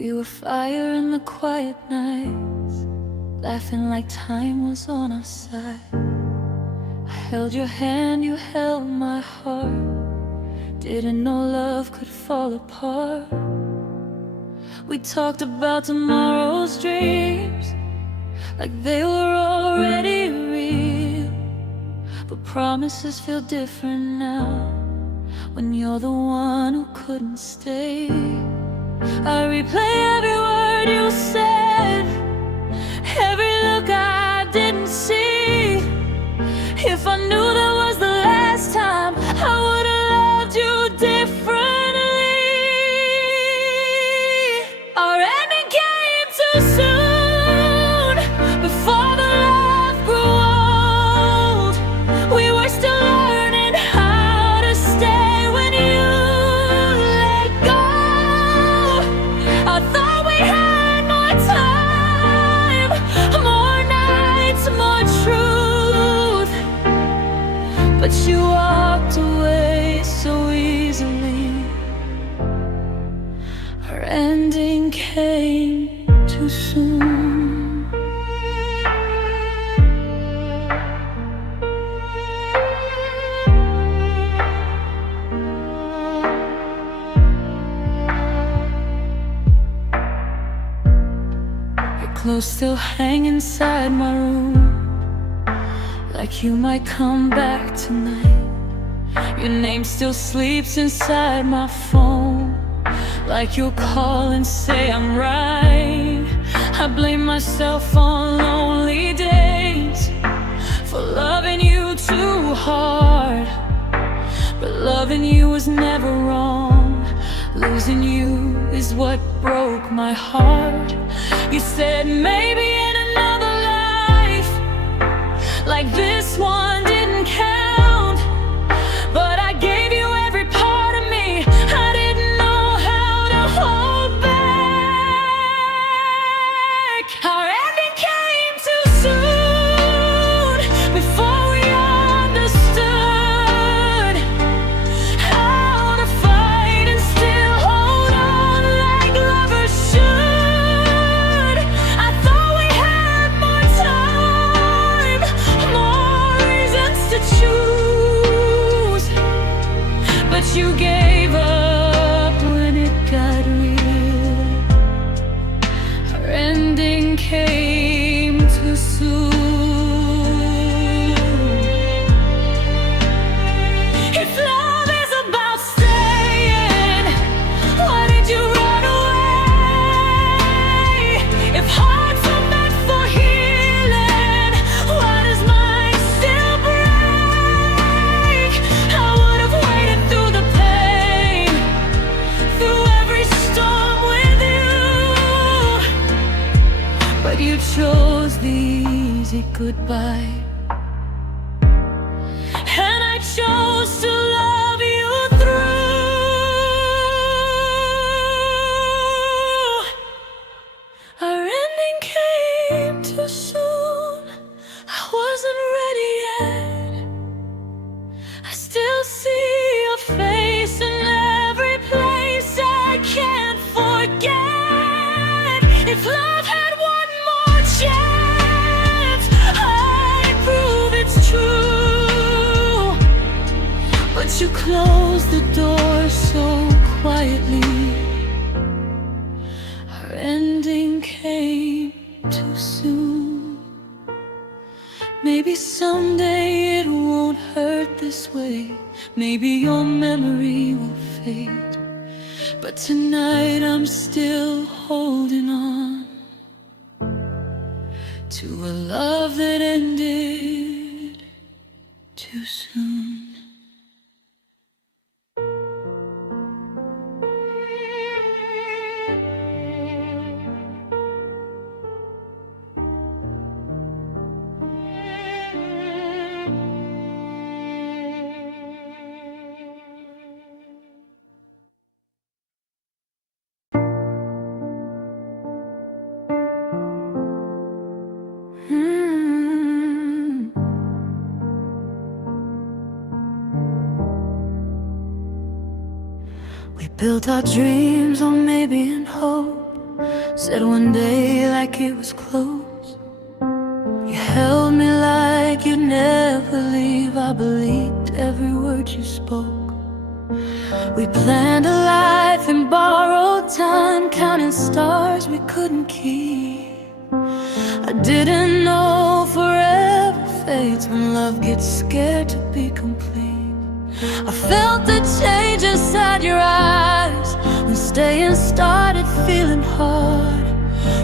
We were fire in the quiet nights, laughing like time was on our side. I held your hand, you held my heart. Didn't know love could fall apart. We talked about tomorrow's dreams like they were already real. But promises feel different now when you're the one who couldn't stay. I replay every word you said, every look I didn't see. If I knew that was the last time, I would have loved you differently. Our ending came too soon, before the love grew old. We were still learning how to stay when you let go. I thought we had more time, more nights, more truth. But you walked away so easily. Our ending came too soon. Your clothes still hang inside my room, like you might come back tonight. Your name still sleeps inside my phone, like you'll call and say I'm right. I blame myself on lonely days for loving you too hard. But loving you was never wrong. Losing you is what broke my heart. You said maybe in another life, like this one didn't count. But I gave you every part of me. I didn't know how to hold back. Our ending came too soon, before we understood how to fight and still hold on like lovers should. I thought we had more time, more reasons to choose. But you gave up when it got real. Our ending came too soon. If love is about staying, why did you run away? If hearts are meant for healing, why does mine still break? I would have waited through the pain, through every storm with you. But you chose the easy goodbye, and I chose to love you through. Our ending came too soon. I wasn't ready yet. I still see your face in every place I can't forget. If love had one more chance, I'd prove it's true. But you closed the door so quietly. Our ending came too soon. Maybe someday it won't hurt this way. Maybe your memory will fade. But tonight I'm still holding on to a love that ended too soon. We built our dreams on maybe and hope, Said one day like it was close. You held me like you'd never leave. I believed every word you spoke. We planned a life in borrowed time, counting stars we couldn't keep. I didn't know forever fades when love gets scared to be complete. I felt the change inside your eyes when staying started feeling hard.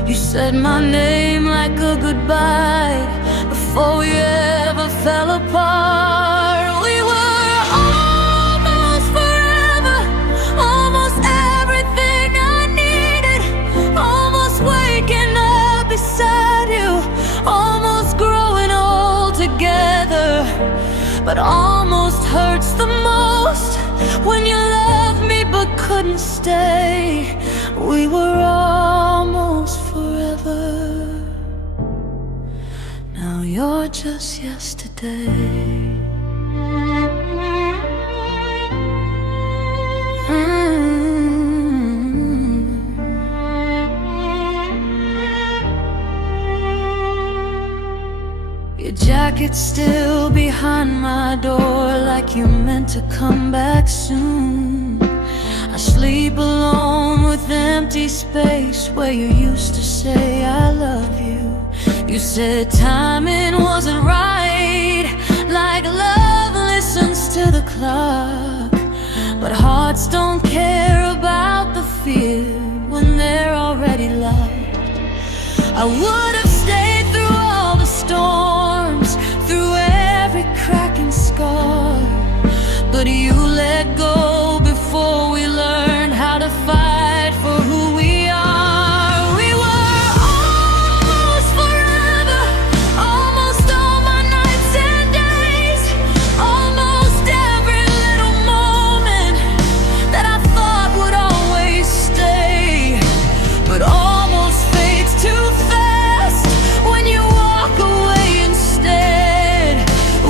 You said my name like a goodbye before we ever fell apart. We were almost forever, almost everything I needed, almost waking up beside you, almost growing old together. But almost hurts the most when you loved me but couldn't stay. We were almost forever. Now you're just yesterday. Your jacket's still behind my door, like you meant to come back soon. I sleep alone with empty space where you used to say I love you. You said timing wasn't right, like love listens to the clock. But hearts don't care about the fear when they're already locked. I would have stayed through all the storms, through every crack and scar, but you let go before we learned how to fight for who we are. We were almost forever, almost all my nights and days, almost every little moment that I thought would always stay. But almost fades too fast when you walk away instead.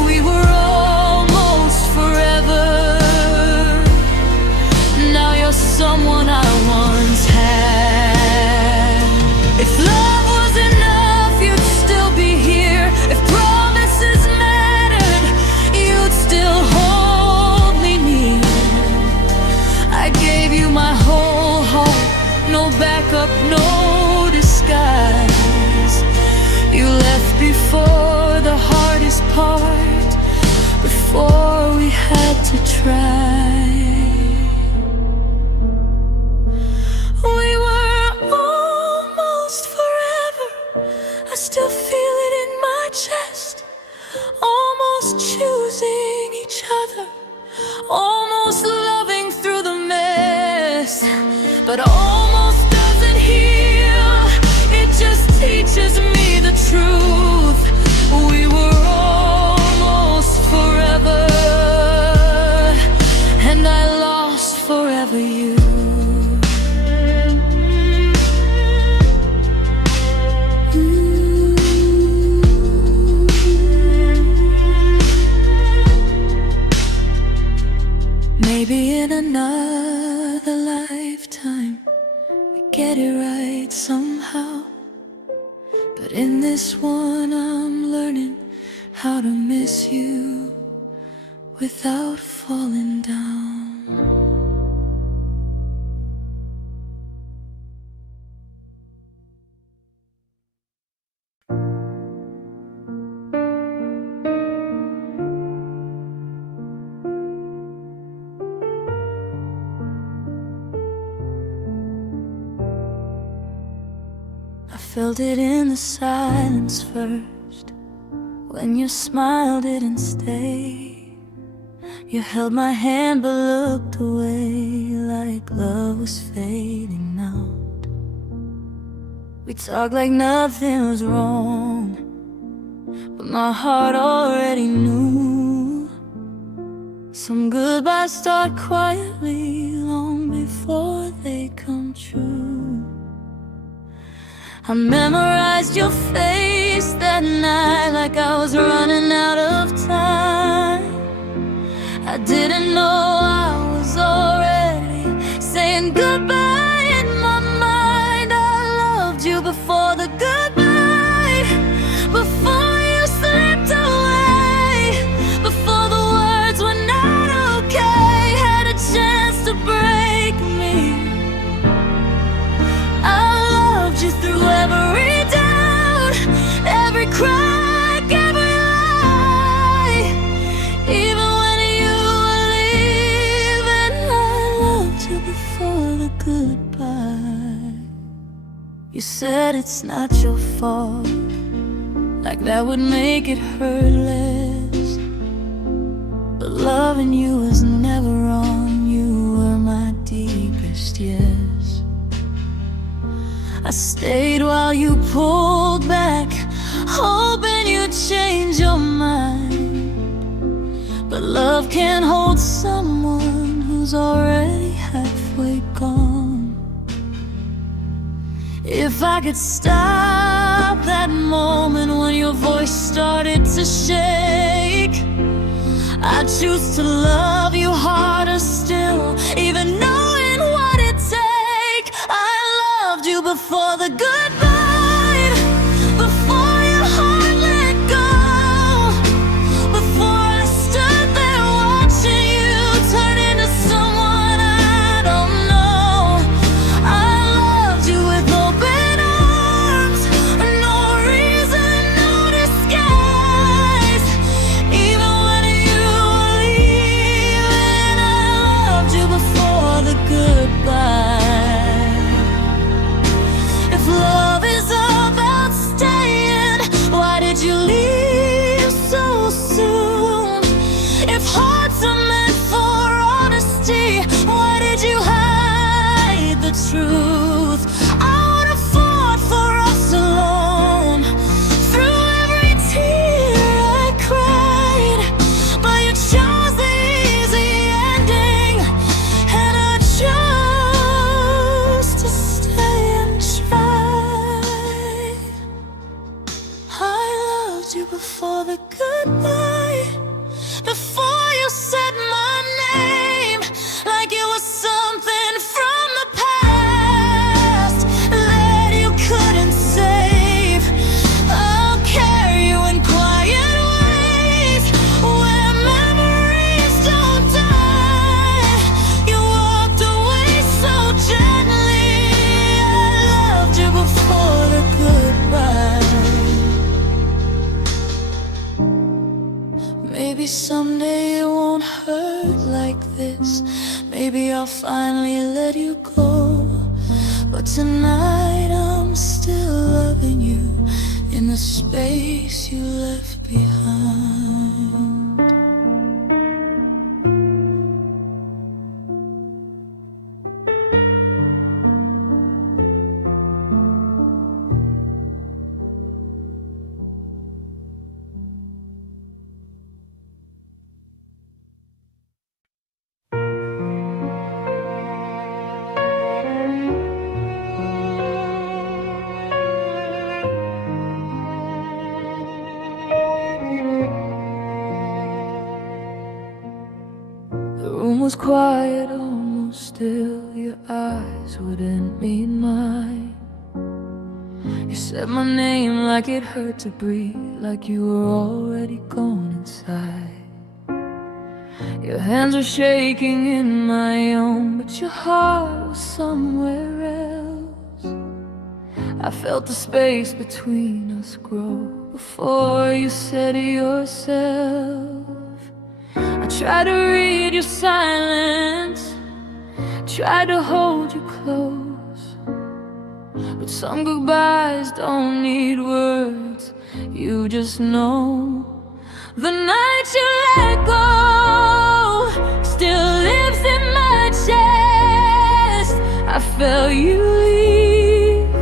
We were almost forever. Now you're someone I once had. If love was enough, you'd still be here. If promises mattered, you'd still hold me near. I gave you my whole heart, no backup, no disguise. You left before the hardest part, before we had to try. We were almost forever, I still feel it in my chest. Almost choosing each other, almost loving through the mess. But almost doesn't heal, it just teaches me the truth. We were almost forever, and I lost forever you. Maybe in another lifetime we get it right somehow, but in this one I'm learning how to miss you without falling down. I felt it in the silence first, when your smile didn't stay. You held my hand but looked away, like love was fading out. We talked like nothing was wrong, but my heart already knew. Some goodbyes start quietly long before they come true. I memorized your face that night like I was running out of time. I didn't know I was already saying goodbye in my mind. I You said it's not your fault, like that would make it hurt less. But loving you was never wrong. You were my deepest yes. I stayed while you pulled back, hoping you'd change your mind. But love can't hold someone who's already halfway gone. If I could stop that moment when your voice started to shake, I'd choose to love you harder still, even knowing what it'd take. I loved you before the goodbye, before your heart let go, before I stood there watching you turn into someone I don't know. I loved you with open arms, no reason, no disguise. Even when you were leaving, I loved you before the goodbye. If love is about staying, why did you leave so soon? If hearts are meant for honesty, why did you hide the truth? I would have fought for us alone, through every tear I cried. But you chose the easy ending, and I chose to stay and try. I loved you before the goodbye, before you said my name, like it was something from the past that you couldn't save. I'll carry you in quiet ways, where memories don't die. You walked away so gently. I loved you before the goodbye. Maybe someday it won't hurt like this. Maybe I'll finally let you go. But tonight I'm still loving you in the space you left behind. The room was quiet, almost still. Your eyes wouldn't meet mine. You said my name like it hurt to breathe, like you were already gone inside. Your hands were shaking in my own, but your heart was somewhere else. I felt the space between us grow before you said it yourself. I tried to read your silence, tried to hold you close, but some goodbyes don't need words, you just know. The night you let go still lives in my chest. I felt you leave,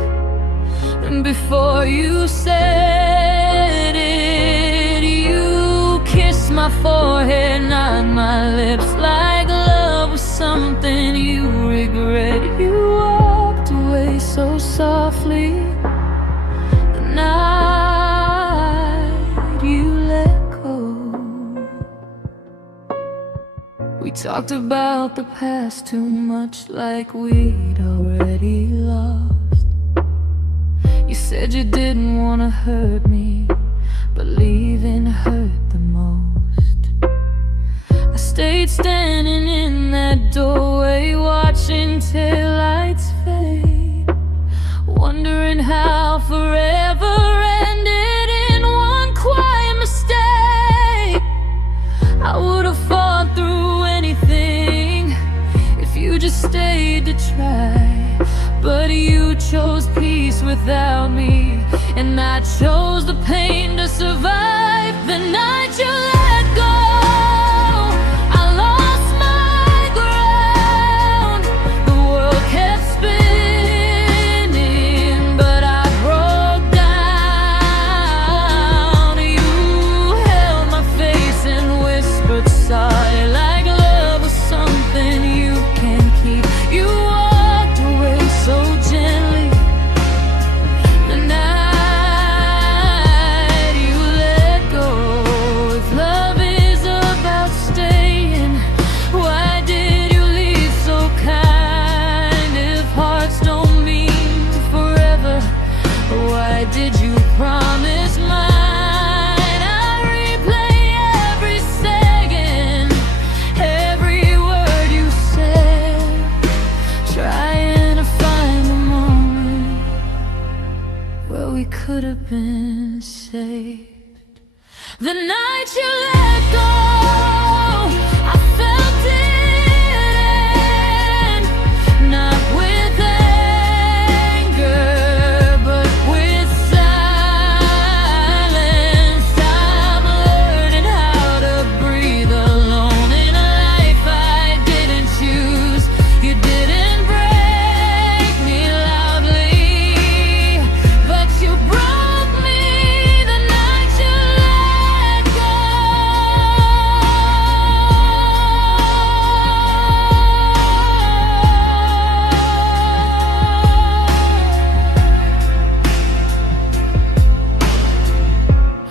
and before you said it, you kissed my forehead, not my lips, like love was something you regret. You walked away so softly the night you let go. We talked about the past too much, like we'd already lost. You said you didn't want to hurt me, but leaving hurt the most. I stayed standing in that doorway, watching taillights fade, wondering how forever ended in one quiet mistake. I would have fought through anything if you just stayed to try, but you chose peace face without me, and I chose the pain to survive. The night you let go, I lost my ground. The world kept spinning, but I broke down. You held my face and whispered sigh, like love was something you can't keep. You walked away so gently. The night you let go. If love is about staying, why did you leave so kind? If hearts don't mean forever, why did you promise mine? I replay every second, every word you said, trying to find a moment where we could have been saved. The night you let go, I felt it end, not with anger, but with silence. I'm learning how to breathe alone in a life I didn't choose. You didn't break me loudly, but you broke me the night you let go.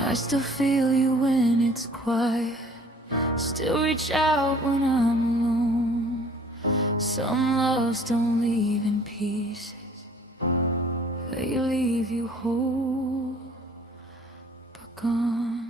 I still feel you when it's quiet, still reach out when I'm alone. Some loves don't leave in pieces, they leave you whole, but gone.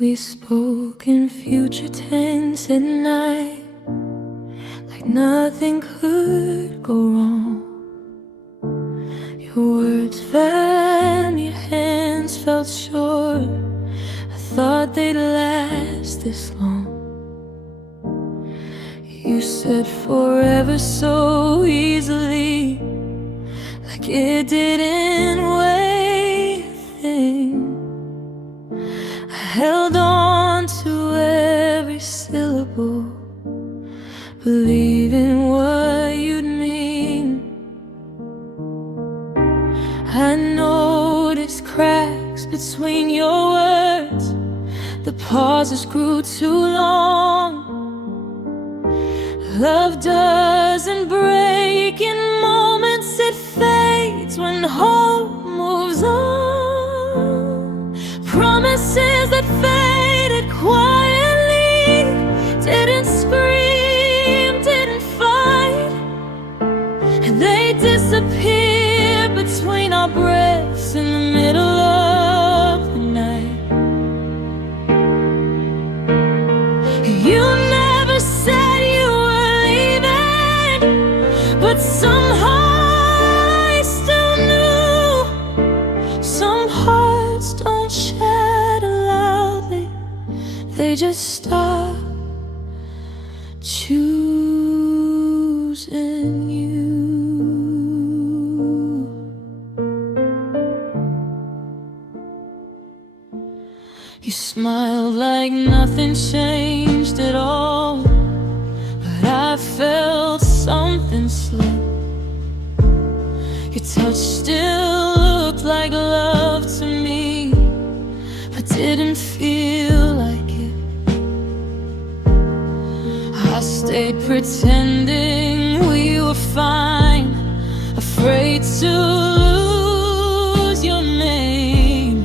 We spoke in future tense at night, like nothing could go wrong. Your words fell and your hands felt short. I thought they'd last this long. You said forever so easily, like it didn't weigh a thing. I held on to every syllable, believing what you'd mean. I noticed cracks between your words, the pauses grew too long. Love doesn't break in moments, it fades when hope moves on. Promises that faded quietly, didn't scream, didn't fight, and they disappeared between our breaths in the middle of the night. You never said you were leaving, but somehow I still knew. Some hearts don't shatter loudly, they just stop choosing you. You smiled like nothing changed at all, but I felt something slip. Your touch still looked like love to me, but didn't feel like it. I stayed pretending we were fine, afraid to lose your name.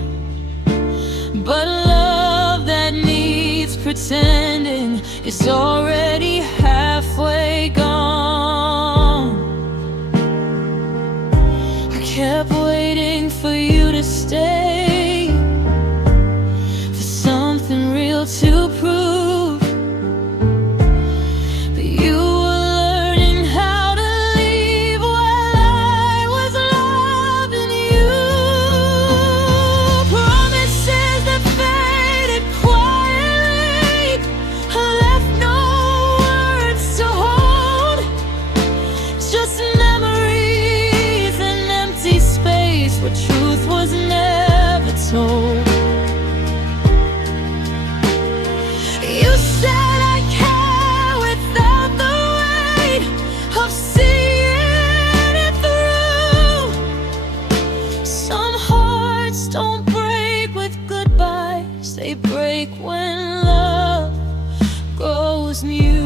But love that needs pretending is already halfway gone. I kept waiting for you to stay, for something real to prove. said I care without the weight of seeing it through. Some hearts don't break with goodbyes, they break when love grows mute.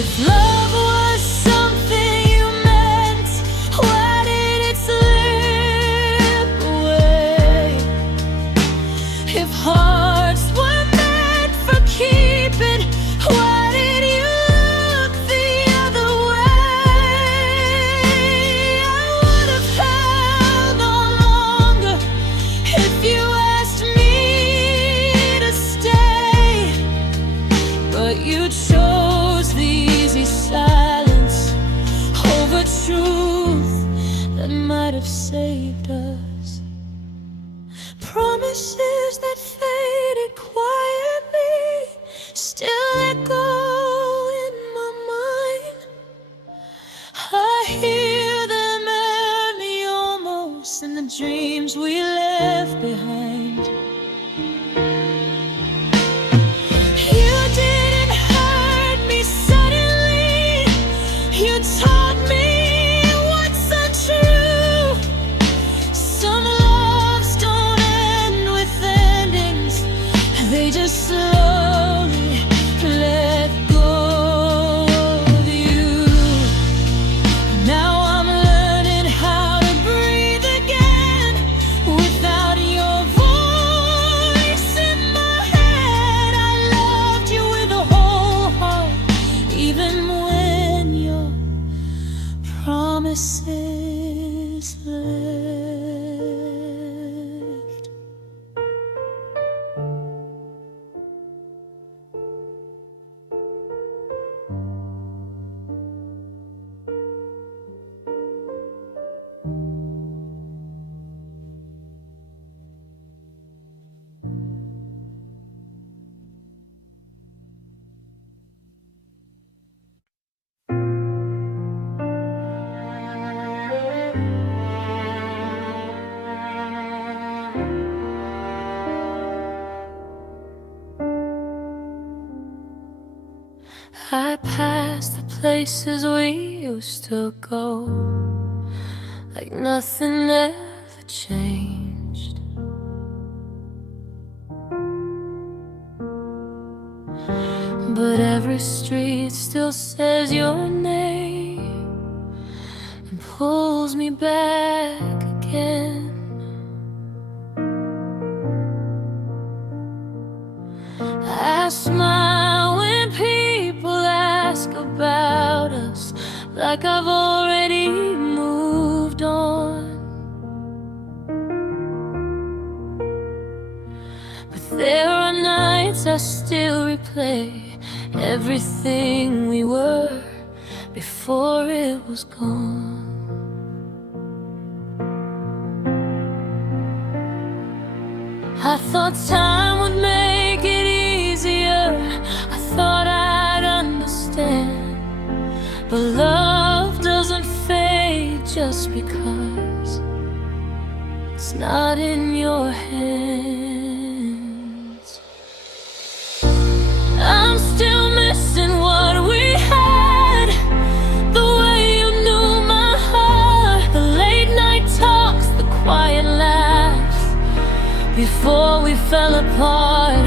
If love was something you meant, why did it slip away? If hearts were meant for keeping, why did you look the other way? I would have held on longer if you asked me to stay, but you chose the easy silence over truth that might have saved us. Promises that faded quietly still echo in my mind. I hear them early, almost in the dreams we left behind. You didn't hurt me suddenly, you taught me what's untrue. Some loves don't end with endings, they just slowly let go of you. Now I'm learning how to breathe again without your voice in my head. I loved you with a whole heart, even when your promises left. I passed the places we used to go, like nothing ever changed. But every street still says your name and pulls me back again. I smile when people ask about us, like I've already moved on. But there are nights I still replay everything we were before it was gone. I thought time would make it easier, I thought I'd understand. But love doesn't fade just because it's not in your hands. I'm still missing what we had, the way you knew my heart, the late night talks, the quiet laughs before we fell apart.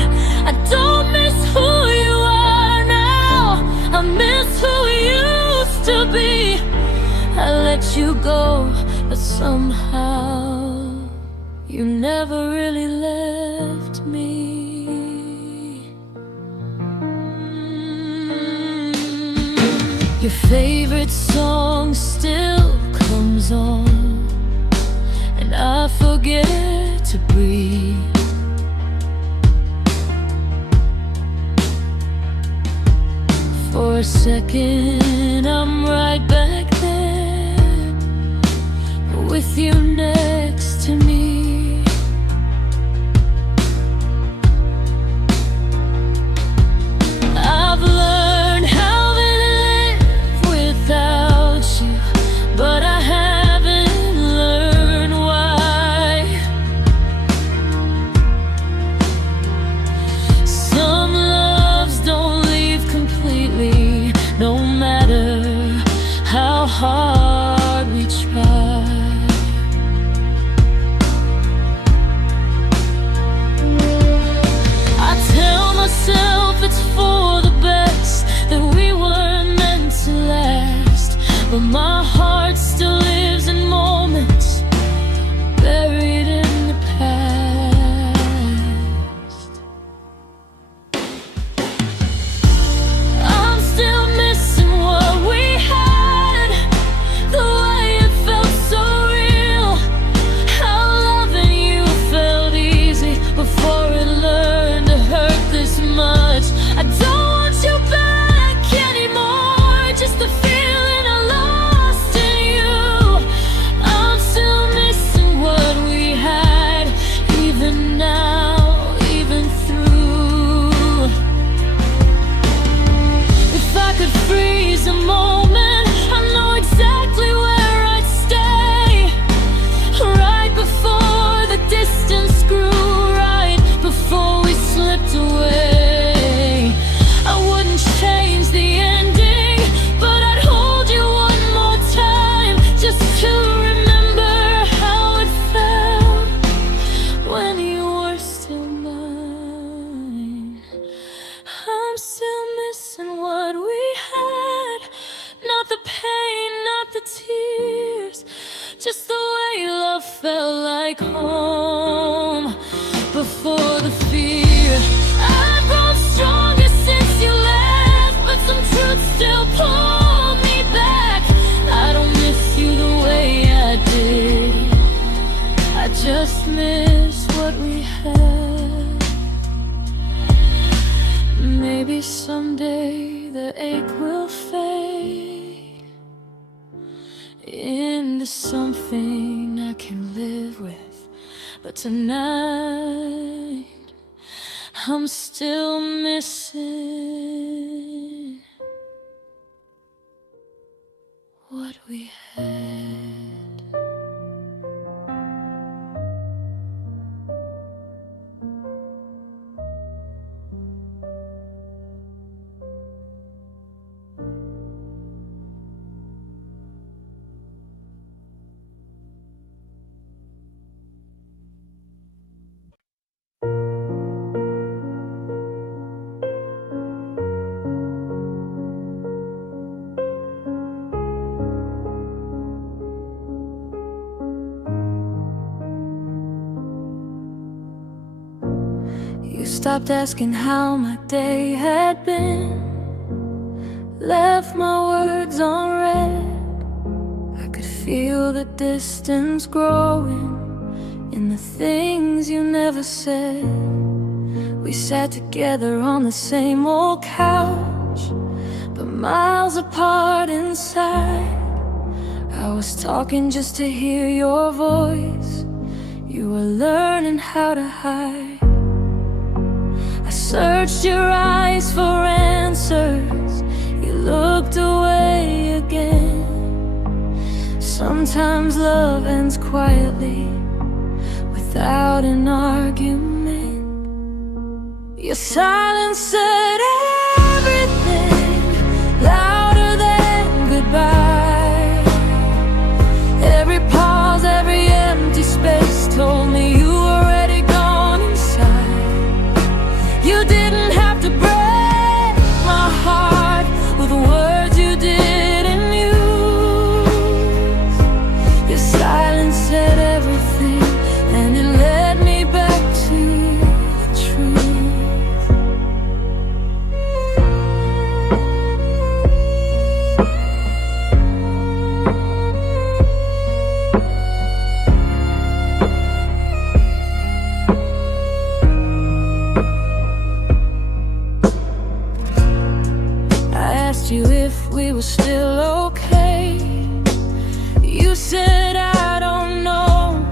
I don't miss who you are now, I miss who you used to be. I let you go, but somehow you never really left me. Your favorite song still comes on, and I forget to breathe. For a second I'm right back there with you next to me. I've learned how to live without you, but I haven't learned why. Some I'm still missing what we had. Not the pain, not the tears, just the way love felt like home before the fear. I've grown stronger since you left, but some truth still pull me back. I don't miss you the way I did, I just miss what we had. Maybe someday the ache will fade into something I can live with, but tonight I'm still missing what we had. You stopped asking how my day had been, left my words unread. I could feel the distance growing in the things you never said. We sat together on the same old couch, but miles apart inside. I was talking just to hear your voice. You were learning how to hide. I searched your eyes for answers, you looked away again. Sometimes love ends quietly, without an argument. Your silence said everything, louder than goodbye. Every pause, every empty space told me you were already gone inside. You didn't have to break my heart with words you didn't use. Your silence said everything, and it led me back to the truth. I asked you if we were still okay. You said I don't know.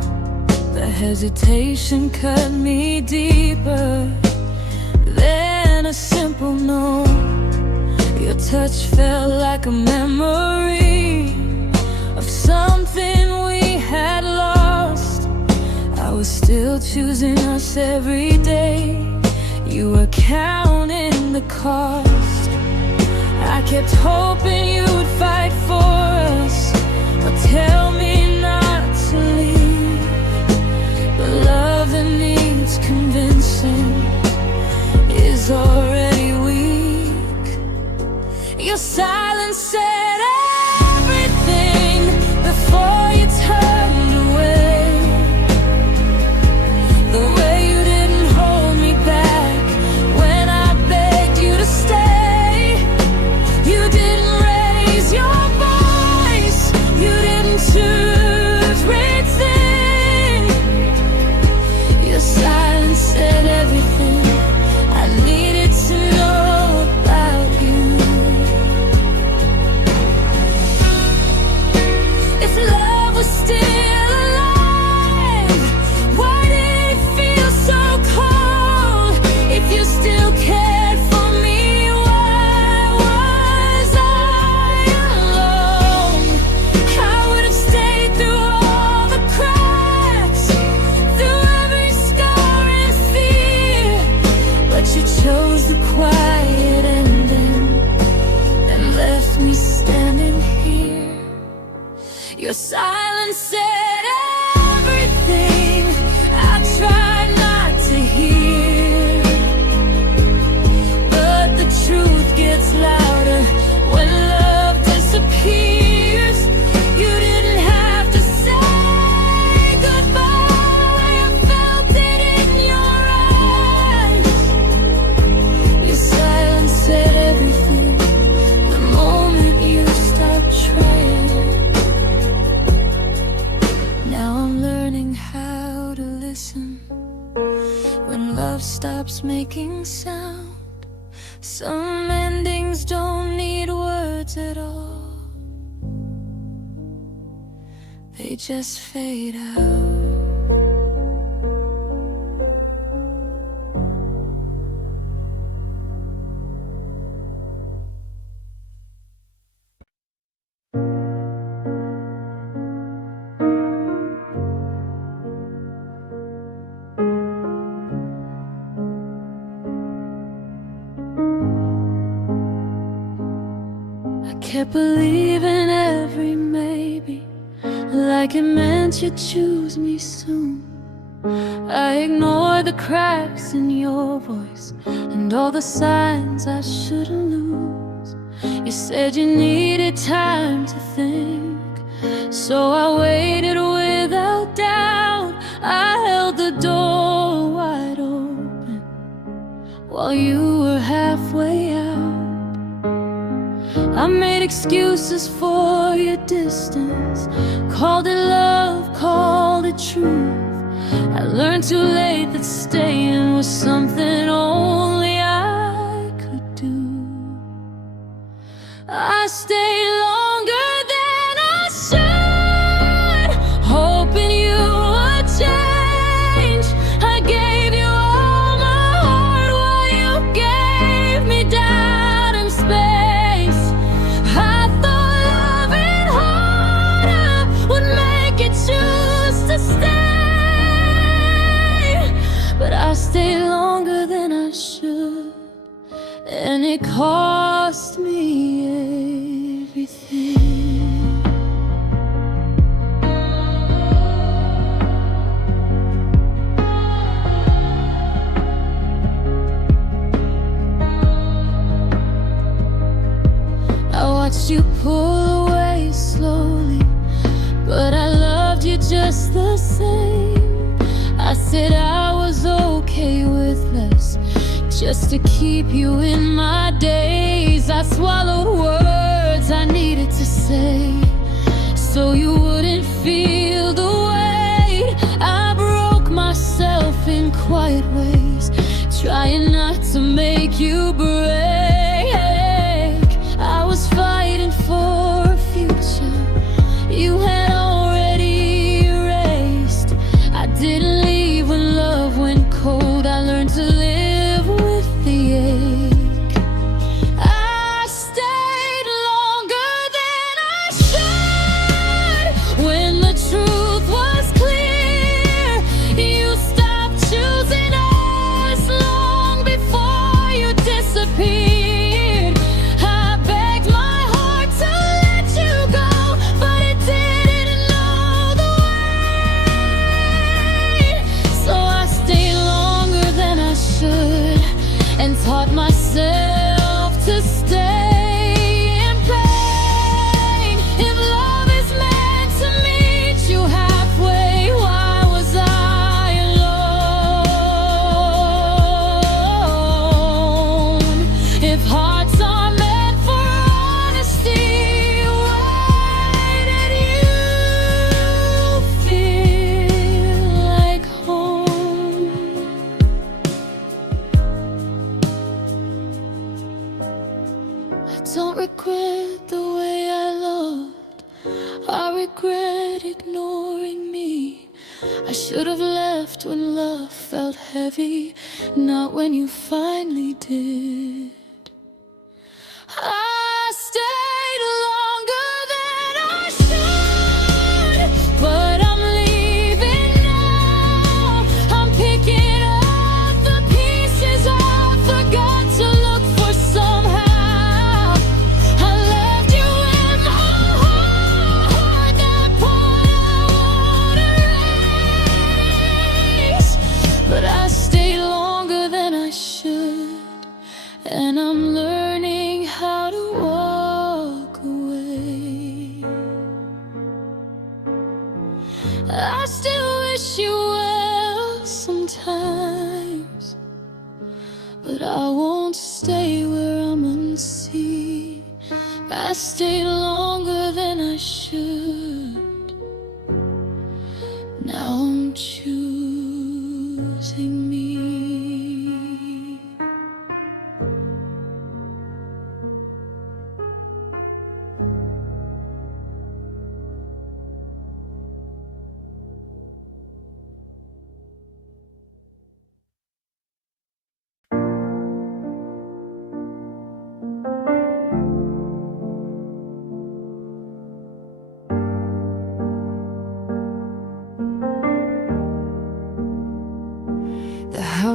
The hesitation cut me deeper than a simple no. Your touch felt like a memory of something we had lost. I was still choosing us every day. You were counting the cost. I kept hoping you'd fight for us, or tell me not to leave. But love that needs convincing is already weak. Your silence said everything before you turned away. The way you didn't hold me back when I begged you to stay. You didn't raise your voice, you didn't choose rethink. Your silence said everything I needed to know about you. stops making sound. Some endings don't need words at all, they just fade out. Kept believing every maybe, like it meant you'd choose me soon. I ignored the cracks in your voice and all the signs I shouldn't lose. You said you needed time to think, so I waited without doubt. I held the door wide open while you were halfway out. I made excuses for your distance, called it love, called it truth. I learned too late that staying was something only I could do. I stayed longer than I should, hoping you would change. I gave you all my heart while you gave me doubt and space. I thought loving harder would make you choose to stay, but I stayed longer than I should, and it cost me everything. I watched you pull away slowly, but I loved you just the same. I said I was okay with less, just to keep you in my days. I swallowed words I needed to say, so you wouldn't feel the weight. I broke myself in quiet ways, trying not to make you break. I was fighting for a future you had already erased. I didn't leave when love went cold, I learned to live with the ache. I stayed longer than I should. When the truth was clear, you stopped choosing us long before you disappeared. I begged my heart to let you go, but it didn't know the way. So I stayed longer than I should, and taught myself to stay in pain. If love is meant to meet you halfway, why was I alone? If hearts are meant for honesty, why did you feel like home? I don't regret the way I loved, I regret ignoring me. I should have left when love felt heavy, not when you finally did. I stayed longer than I should, but I'm leaving now. I'm picking up the pieces I forgot to look for somehow. I left you in my heart, that part I won't erase. But I stayed longer than I should, and I'm learning how to walk away. I still wish you well sometimes, but I won't stay where I'm unseen. I stayed longer than I should, now I'm choosing me.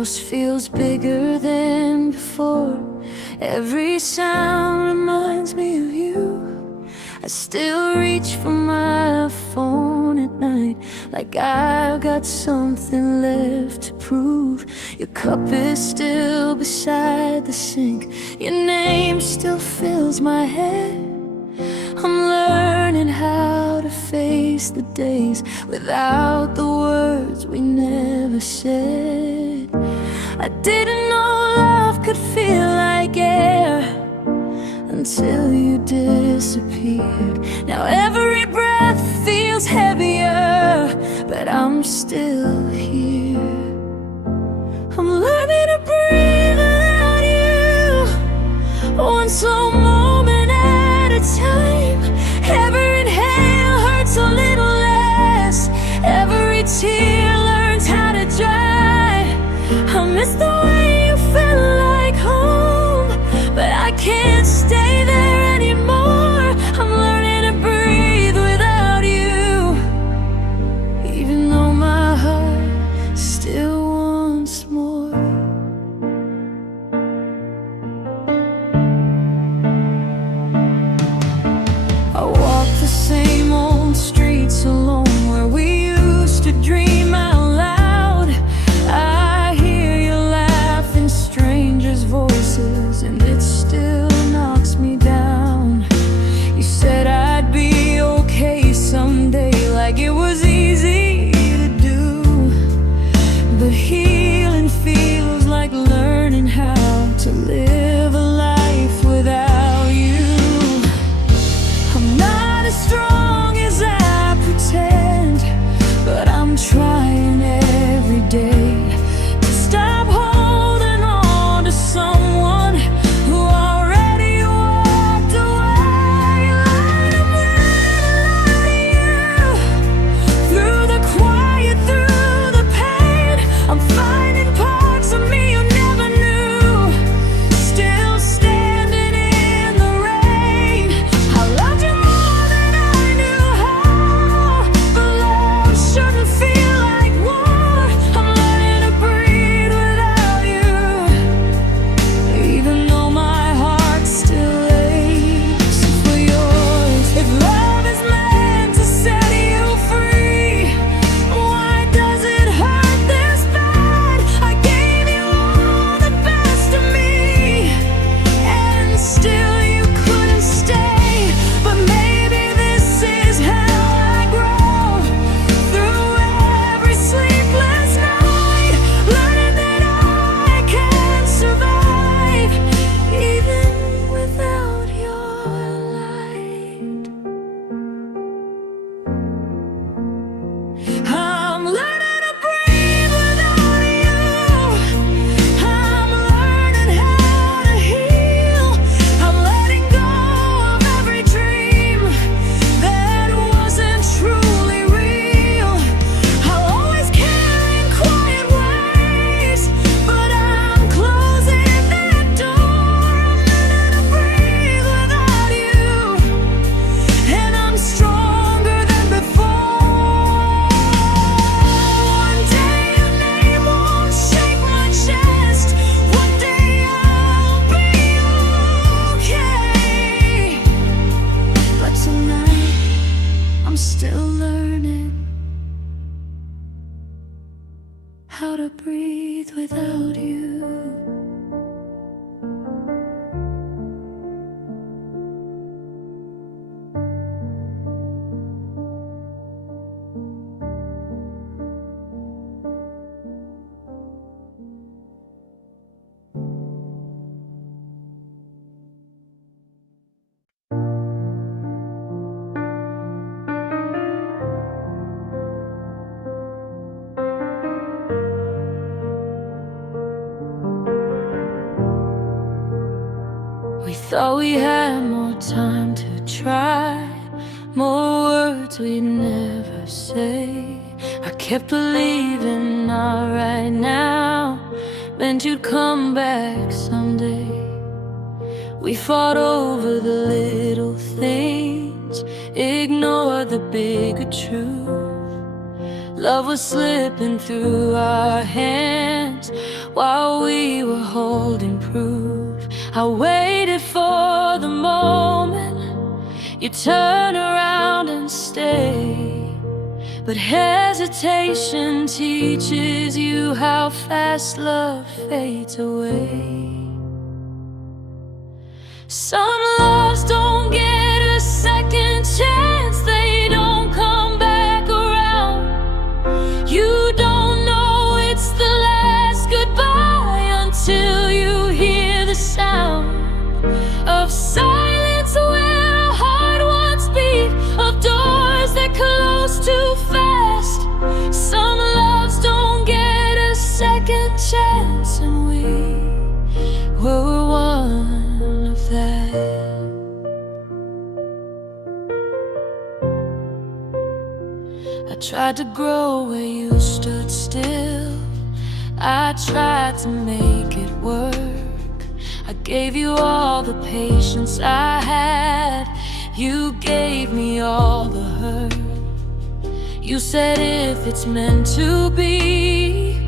house feels bigger than before. Every sound reminds me of you. I still reach for my phone at night, like I've got something left to prove. Your cup is still beside the sink. Your name still fills my head. I'm learning how to face the days without the words we never said. I didn't know love could feel like air until you disappeared. Now every breath feels heavier, but I'm still here. I'm learning to breathe without you, one slow moment at a time. Every inhale hurts a little less. Every tear learns how to dry. I miss the way you felt like home, but I can't stay there anymore. I'm learning to breathe without you, even though my heart still wants more. I walk the same old streets alone, where we used to dream out loud. I hear you laughing, strangers' voices, and it still knocks me down. You said I'd be okay someday, like it was easy to do. But healing feels like learning how to live a life without you. I'm not as strong as I pretend, but I'm trying every day to stop holding on to someone who already walked away. I'm letting you through the quiet, through the pain. I'm finding parts of me you never knew, still standing in the rain. I loved you more than I knew how, but love shouldn't feel like war. I'm learning to breathe without you, even though my heart still aches for yours. If love is meant to set you free, why does it hurt this bad? I gave you all the best of me, and still you couldn't stay. But maybe this is how I grow, through every sleepless night, learning that I can survive even without your light. I'm learning to breathe without you. I'm learning how to heal. I'm letting go of every dream that wasn't truly real. I'll always care in quiet ways, but I'm closing that door. I'm learning to breathe without you, and I'm stronger than before. One day your name won't shake my chest. One day I'll be okay. But tonight I'm still learning how to breathe without you. We thought we had more time to try, more words we'd never say. I kept believing our right now meant you'd come back someday. We fought over the little things, ignored the bigger truth. Love was slipping through our hands, while we were holding proof. I waited for the moment you turn around and stay, but hesitation teaches you how fast love fades away. Some loves don't get a second chance, they don't come back around. You don't know it's the last goodbye until you hear the sound of silence where a heart once beat, of doors that close too fast. Some loves don't get a second chance, and we were one of that. I tried to grow where you stood still, I tried to make it work. I gave you all the patience I had, you gave me all the hurt. You said if it's meant to be,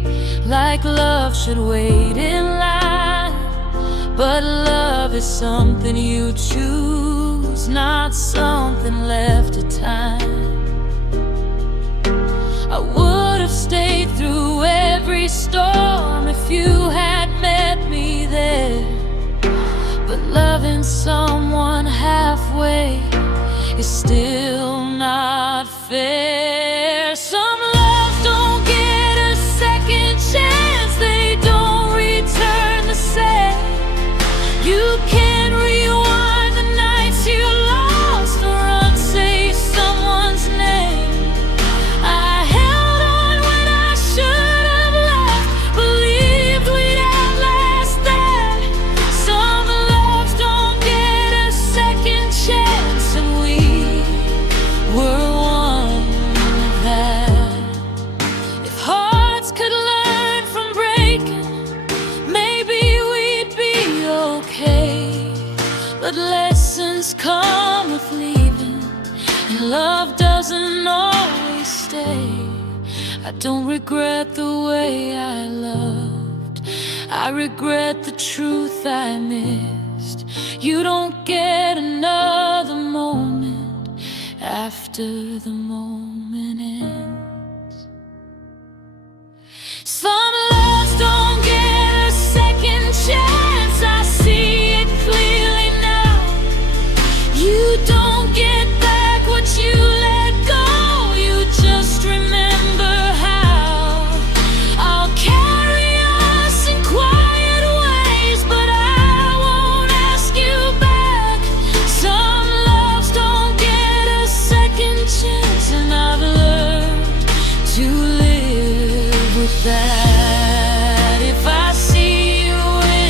like love should wait in line. But love is something you choose, not something left to time. I would have stayed through every storm if you had met me there. But loving someone halfway is still not fair. Some loves don't get a second chance, they don't return the same. You can't rewind the nights you lost or unsay someone's name. I held on when I should have left, believed we'd outlast that. Some loves don't get a second chance, and we were one of that. If hearts could learn from breaking, maybe we'd be okay. But lessons come with leaving, and love doesn't always stay. I don't regret the way I loved, I regret the truth I missed. You don't get another moment after the moment ends. Some loves don't get a second chance, I see it clearly now. You don't get back what you let go, you just remember how. I'll carry us in quiet ways, but I won't ask you back. Some loves don't get a second chance, and I've learned to live with that. If I see you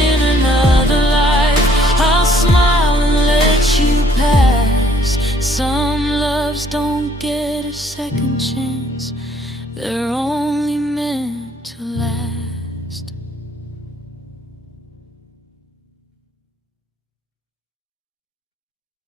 in another life, I'll smile and let you pass. Some loves don't get a second chance, they're only